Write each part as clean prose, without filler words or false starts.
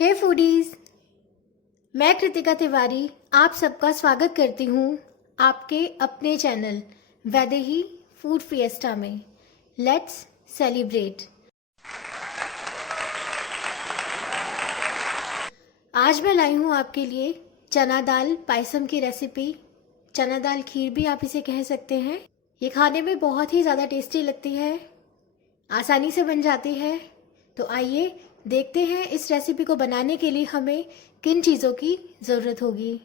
हे foodies, मैं कृतिका तिवारी आप सबका स्वागत करती हूँ आपके अपने चैनल वैदेही फूड फिएस्टा में। Let's celebrate. आज मैं लाई हूँ आपके लिए चना दाल पायसम की रेसिपी। चना दाल खीर भी आप इसे कह सकते हैं। ये खाने में बहुत ही ज़्यादा टेस्टी लगती है, आसानी से बन जाती है। तो आइए देखते हैं इस रेसिपी को बनाने के लिए हमें किन चीज़ों की ज़रूरत होगी।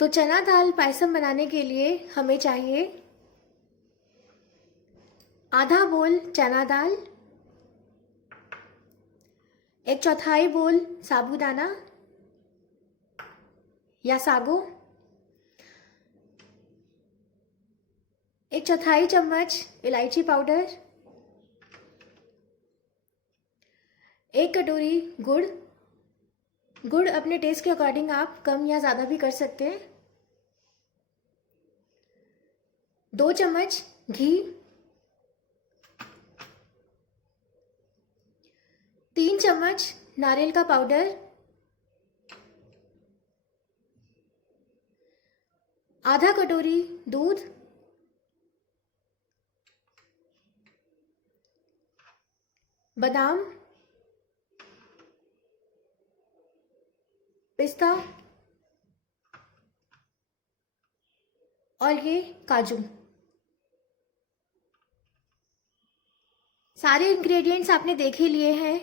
तो चना दाल पायसम बनाने के लिए हमें चाहिए आधा बोल चना दाल, 1/4 बोल साबूदाना या सागो, 1/4 चम्मच इलायची पाउडर, 1 कटोरी गुड़। गुड़ अपने टेस्ट के अकॉर्डिंग आप कम या ज़्यादा भी कर सकते हैं। 2 चम्मच घी, 3 चम्मच नारियल का पाउडर, आधा कटोरी दूध, बादाम, पिस्ता और ये काजू। सारे इंग्रेडिएंट्स आपने देख ही लिए हैं।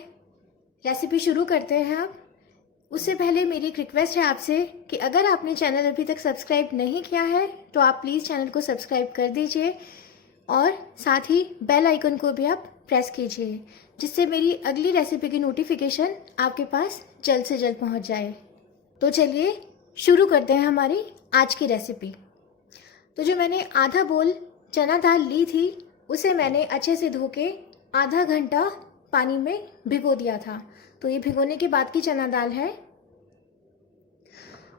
रेसिपी शुरू करते हैं अब। उससे पहले मेरी एक रिक्वेस्ट है आपसे कि अगर आपने चैनल अभी तक सब्सक्राइब नहीं किया है तो आप प्लीज़ चैनल को सब्सक्राइब कर दीजिए और साथ ही बेल आइकन को भी आप प्रेस कीजिए, जिससे मेरी अगली रेसिपी की नोटिफिकेशन आपके पास जल्द से जल्द पहुंच जाए। तो चलिए शुरू करते हैं हमारी आज की रेसिपी। तो जो मैंने आधा बोल चना दाल ली थी उसे मैंने अच्छे से धो के आधा घंटा पानी में भिगो दिया था। तो ये भिगोने के बाद की चना दाल है।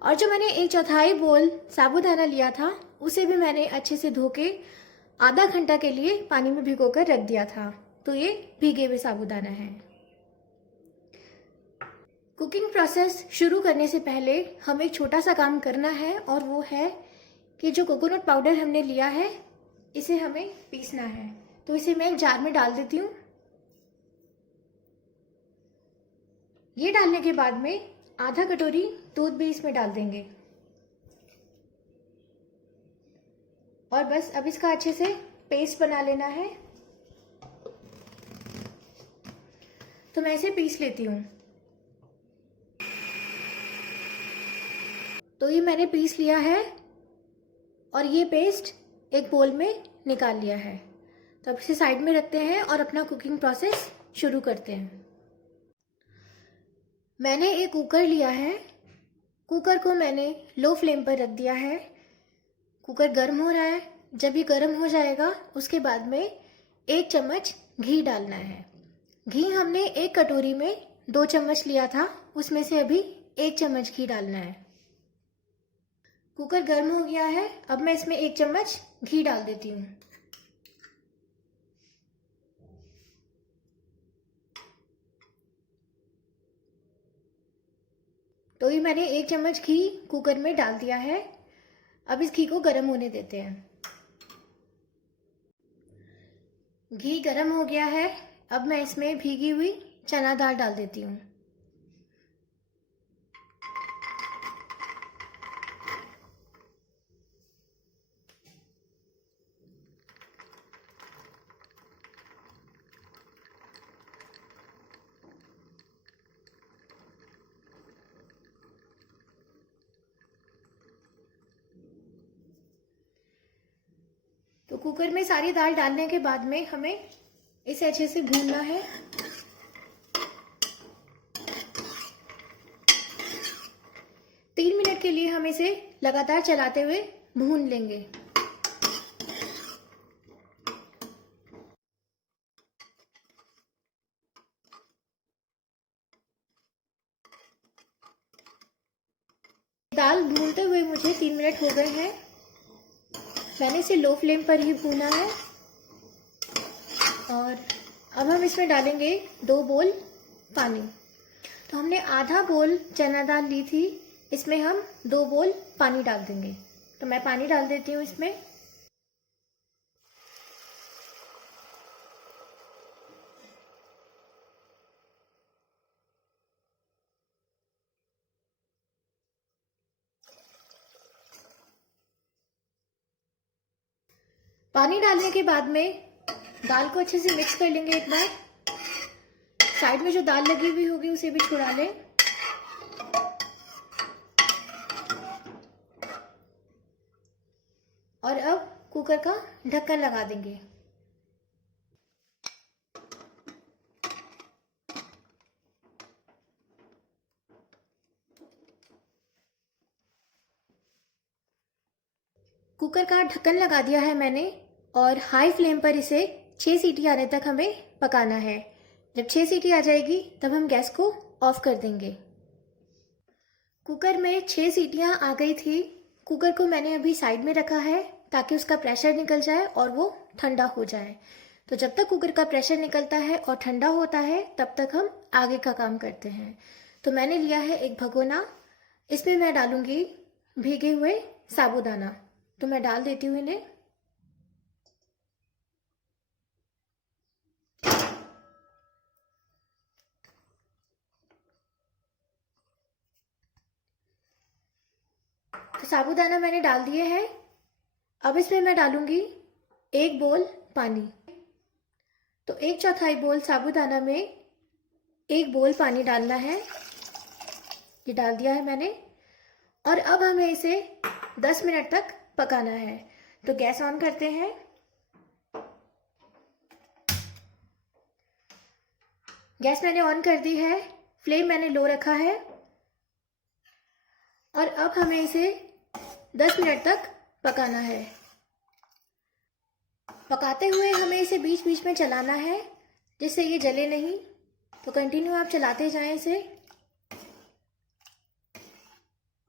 और जो मैंने 1/4 बोल साबूदाना लिया था उसे भी मैंने अच्छे से धो के आधा घंटा के लिए पानी में भिगो कर रख दिया था। तो ये भीगे हुए साबूदाना है। कुकिंग प्रोसेस शुरू करने से पहले हमें एक छोटा सा काम करना है, और वो है कि जो कोकोनट पाउडर हमने लिया है इसे हमें पीसना है। तो इसे मैं एक जार में डाल देती हूँ। ये डालने के बाद में आधा कटोरी दूध भी इसमें डाल देंगे और बस अब इसका अच्छे से पेस्ट बना लेना है। तो मैं इसे पीस लेती हूँ। तो ये मैंने पीस लिया है और ये पेस्ट एक बोल में निकाल लिया है। तो अब इसे साइड में रखते हैं और अपना कुकिंग प्रोसेस शुरू करते हैं। मैंने एक कुकर लिया है। कुकर को मैंने लो फ्लेम पर रख दिया है। कुकर गर्म हो रहा है। जब ये गर्म हो जाएगा उसके बाद में 1 चम्मच घी डालना है। घी हमने 1 कटोरी में 2 चम्मच लिया था, उसमें से अभी 1 चम्मच घी डालना है। कुकर गर्म हो गया है। अब मैं इसमें 1 चम्मच घी डाल देती हूँ। तो ये मैंने 1 चम्मच घी कुकर में डाल दिया है। अब इस घी को गर्म होने देते हैं। घी गर्म हो गया है। अब मैं इसमें भीगी हुई चना दाल डाल देती हूँ। तो कुकर में सारी दाल डालने के बाद में हमें इसे अच्छे से भूनना है। 3 मिनट के लिए हम इसे लगातार चलाते हुए भून लेंगे। दाल भूनते हुए मुझे 3 मिनट हो गए हैं। मैंने इसे लो फ्लेम पर ही भूना है। और अब हम इसमें डालेंगे 2 बोल पानी। तो हमने आधा बोल चना दाल ली थी, इसमें हम 2 बोल पानी डाल देंगे। तो मैं पानी डाल देती हूँ इसमें। पानी डालने के बाद में दाल को अच्छे से मिक्स कर लेंगे एक बार। साइड में जो दाल लगी हुई होगी उसे भी छुड़ा लें। और अब कुकर का ढक्कन लगा देंगे। कुकर का ढक्कन लगा दिया है मैंने और हाई फ्लेम पर इसे 6 सीटी आने तक हमें पकाना है। जब 6 सीटी आ जाएगी तब हम गैस को ऑफ कर देंगे। कुकर में 6 सीटियां आ गई थी। कुकर को मैंने अभी साइड में रखा है ताकि उसका प्रेशर निकल जाए और वो ठंडा हो जाए। तो जब तक कुकर का प्रेशर निकलता है और ठंडा होता है तब तक हम आगे का काम करते हैं। तो मैंने लिया है एक भगोना, इसमें मैं डालूंगी भीगे हुए साबूदाना। तो मैं डाल देती हूँ इन्हें। तो साबूदाना मैंने डाल दिए हैं। अब इसमें मैं डालूंगी 1 बोल पानी। तो 1/4 बोल साबूदाना में 1 बोल पानी डालना है। ये डाल दिया है मैंने। और अब हमें इसे 10 मिनट तक पकाना है। तो गैस ऑन करते हैं। गैस मैंने ऑन कर दी है, फ्लेम मैंने लो रखा है। और अब हमें इसे 10 मिनट तक पकाना है। पकाते हुए हमें इसे बीच बीच में चलाना है जिससे ये जले नहीं। तो कंटिन्यू आप चलाते जाएं इसे।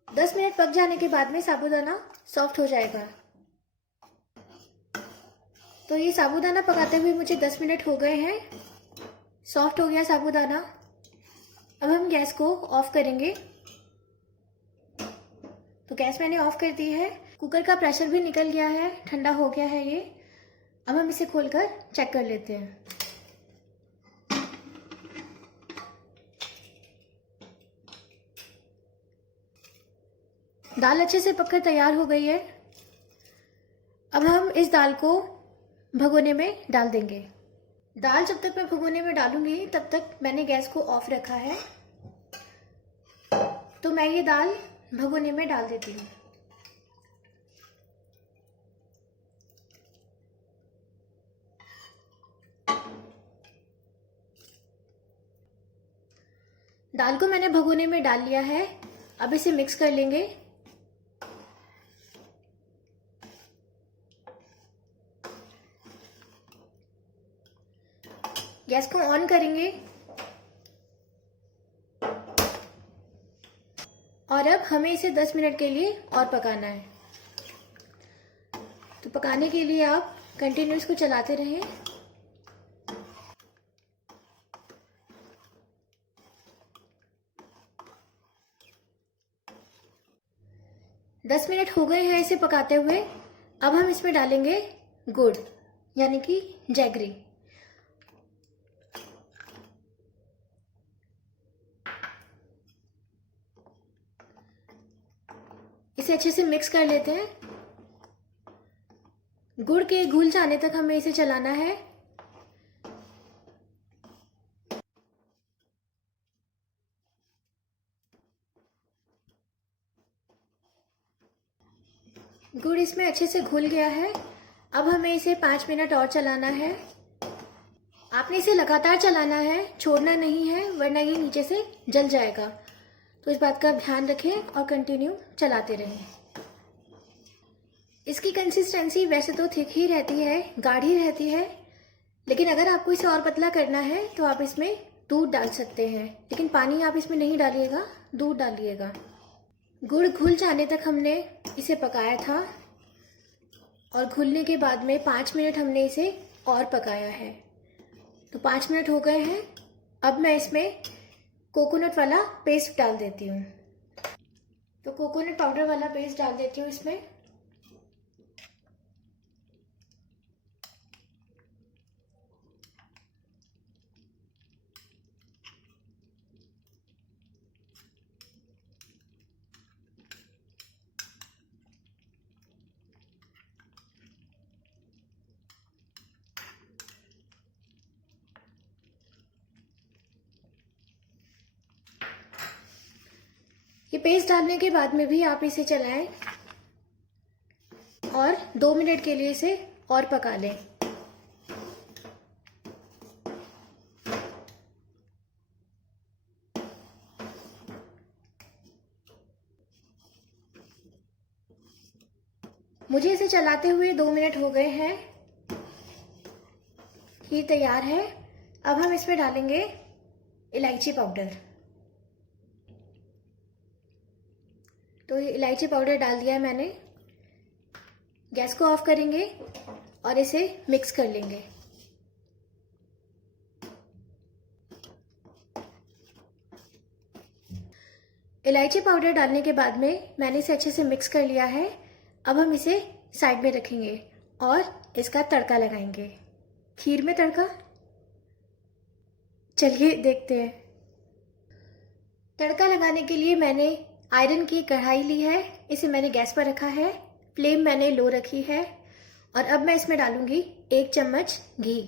10 मिनट पक जाने के बाद में साबूदाना सॉफ्ट हो जाएगा। तो ये साबूदाना पकाते हुए मुझे 10 मिनट हो गए हैं। सॉफ्ट हो गया साबूदाना। अब हम गैस को ऑफ करेंगे। तो गैस मैंने ऑफ कर दी है। कुकर का प्रेशर भी निकल गया है, ठंडा हो गया है ये। अब हम इसे खोलकर चेक कर लेते हैं। दाल अच्छे से पककर तैयार हो गई है। अब हम इस दाल को भगोने में डाल देंगे। दाल जब तक मैं भगोने में डालूंगी तब तक मैंने गैस को ऑफ रखा है। तो मैं ये दाल भगोने में डाल देती हूँ। दाल को मैंने भगोने में डाल लिया है। अब इसे मिक्स कर लेंगे। गैस को ऑन करेंगे। और अब हमें इसे 10 मिनट के लिए और पकाना है। तो पकाने के लिए आप कंटिन्यू इसको चलाते रहें। दस मिनट हो गए हैं इसे पकाते हुए। अब हम इसमें डालेंगे गुड़ यानी कि जैगरी। इसे अच्छे से मिक्स कर लेते हैं। गुड़ के घुल जाने तक हमें इसे चलाना है। गुड़ इसमें अच्छे से घुल गया है। अब हमें इसे 5 मिनट और चलाना है। आपने इसे लगातार चलाना है, छोड़ना नहीं है, वरना ये नीचे से जल जाएगा। तो इस बात का आप ध्यान रखें और कंटिन्यू चलाते रहें। इसकी कंसिस्टेंसी वैसे तो थिक ही रहती है, गाढ़ी रहती है, लेकिन अगर आपको इसे और पतला करना है तो आप इसमें दूध डाल सकते हैं, लेकिन पानी आप इसमें नहीं डालिएगा, दूध डालिएगा। गुड़ घुल जाने तक हमने इसे पकाया था और घुलने के बाद में 5 मिनट हमने इसे और पकाया है। तो 5 मिनट हो गए हैं। अब मैं इसमें कोकोनट वाला पेस्ट डाल देती हूँ। तो कोकोनट पाउडर वाला पेस्ट डाल देती हूँ इसमें। ये पेस्ट डालने के बाद में भी आप इसे चलाएं और 2 मिनट के लिए इसे और पका लें। मुझे इसे चलाते हुए 2 मिनट हो गए हैं। खीर तैयार है। अब हम इसमें डालेंगे इलायची पाउडर। तो इलायची पाउडर डाल दिया है मैंने। गैस को ऑफ करेंगे और इसे मिक्स कर लेंगे। इलायची पाउडर डालने के बाद में मैंने इसे अच्छे से मिक्स कर लिया है। अब हम इसे साइड में रखेंगे और इसका तड़का लगाएंगे। खीर में तड़का, चलिए देखते हैं। तड़का लगाने के लिए मैंने आयरन की कढ़ाई ली है। इसे मैंने गैस पर रखा है। फ्लेम मैंने लो रखी है और अब मैं इसमें डालूंगी 1 चम्मच घी।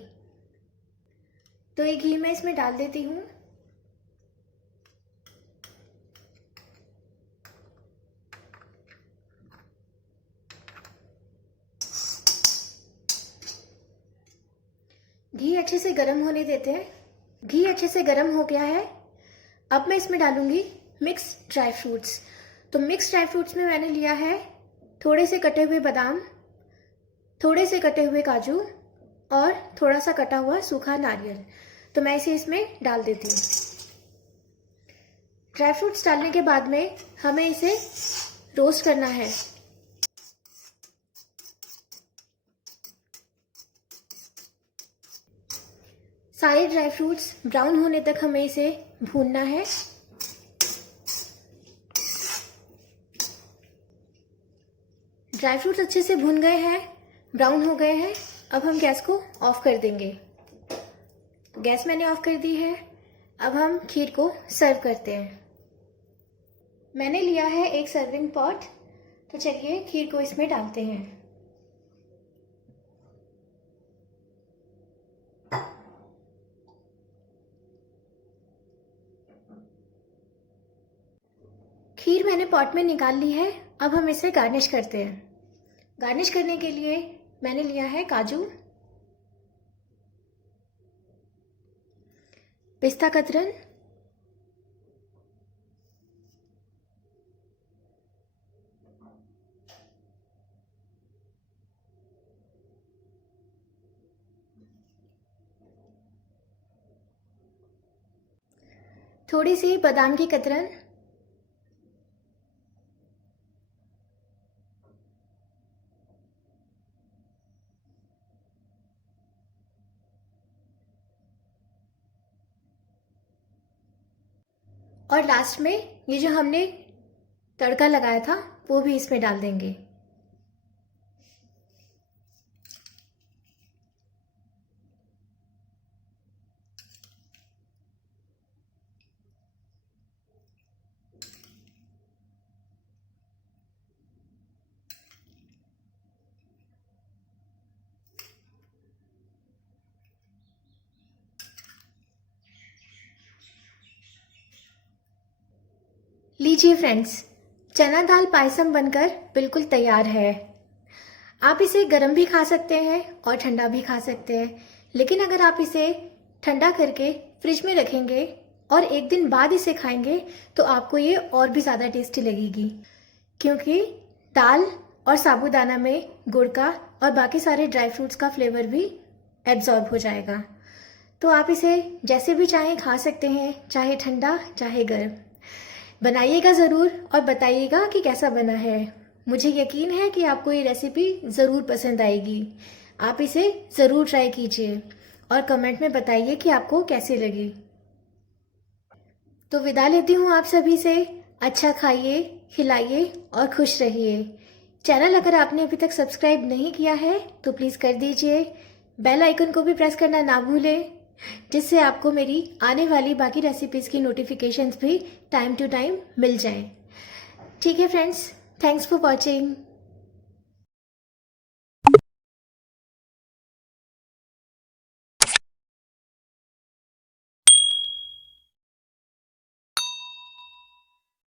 तो ये घी मैं इसमें डाल देती हूँ। घी अच्छे से गर्म होने देते हैं। घी अच्छे से गर्म हो गया है। अब मैं इसमें डालूंगी मिक्स ड्राई फ्रूट्स। तो मिक्स ड्राई फ्रूट्स में मैंने लिया है थोड़े से कटे हुए बादाम, थोड़े से कटे हुए काजू और थोड़ा सा कटा हुआ सूखा नारियल। तो मैं इसे इसमें डाल देती हूँ। ड्राई फ्रूट्स डालने के बाद में हमें इसे रोस्ट करना है। सारे ड्राई फ्रूट्स ब्राउन होने तक हमें इसे भूनना है। ड्राई फ्रूट्स अच्छे से भून गए हैं, ब्राउन हो गए हैं। अब हम गैस को ऑफ कर देंगे। गैस मैंने ऑफ कर दी है। अब हम खीर को सर्व करते हैं। मैंने लिया है एक सर्विंग पॉट। तो चलिए खीर को इसमें डालते हैं। खीर मैंने पॉट में निकाल ली है। अब हम इसे गार्निश करते हैं। गार्निश करने के लिए मैंने लिया है काजू, पिस्ता कतरन, थोड़ी सी बादाम की कतरन, और लास्ट में ये जो हमने तड़का लगाया था वो भी इसमें डाल देंगे। लीजिए फ्रेंड्स, चना दाल पायसम बनकर बिल्कुल तैयार है। आप इसे गर्म भी खा सकते हैं और ठंडा भी खा सकते हैं, लेकिन अगर आप इसे ठंडा करके फ्रिज में रखेंगे और एक दिन बाद इसे खाएंगे तो आपको ये और भी ज़्यादा टेस्टी लगेगी, क्योंकि दाल और साबूदाना में गुड़ का और बाकी सारे ड्राई फ्रूट्स का फ्लेवर भी एब्जॉर्ब हो जाएगा। तो आप इसे जैसे भी चाहें खा सकते हैं, चाहे ठंडा चाहे गर्म। बनाइएगा ज़रूर और बताइएगा कि कैसा बना है। मुझे यकीन है कि आपको ये रेसिपी ज़रूर पसंद आएगी। आप इसे ज़रूर ट्राई कीजिए और कमेंट में बताइए कि आपको कैसी लगी। तो विदा लेती हूँ आप सभी से। अच्छा खाइए, खिलाइए और खुश रहिए। चैनल अगर आपने अभी तक सब्सक्राइब नहीं किया है तो प्लीज़ कर दीजिए। बेल आइकन को भी प्रेस करना ना भूलें, जिससे आपको मेरी आने वाली बाकी रेसिपीज़ की नोटिफिकेशंस भी टाइम टू टाइम मिल जाएं। ठीक है फ्रेंड्स, थैंक्स फॉर वॉचिंग।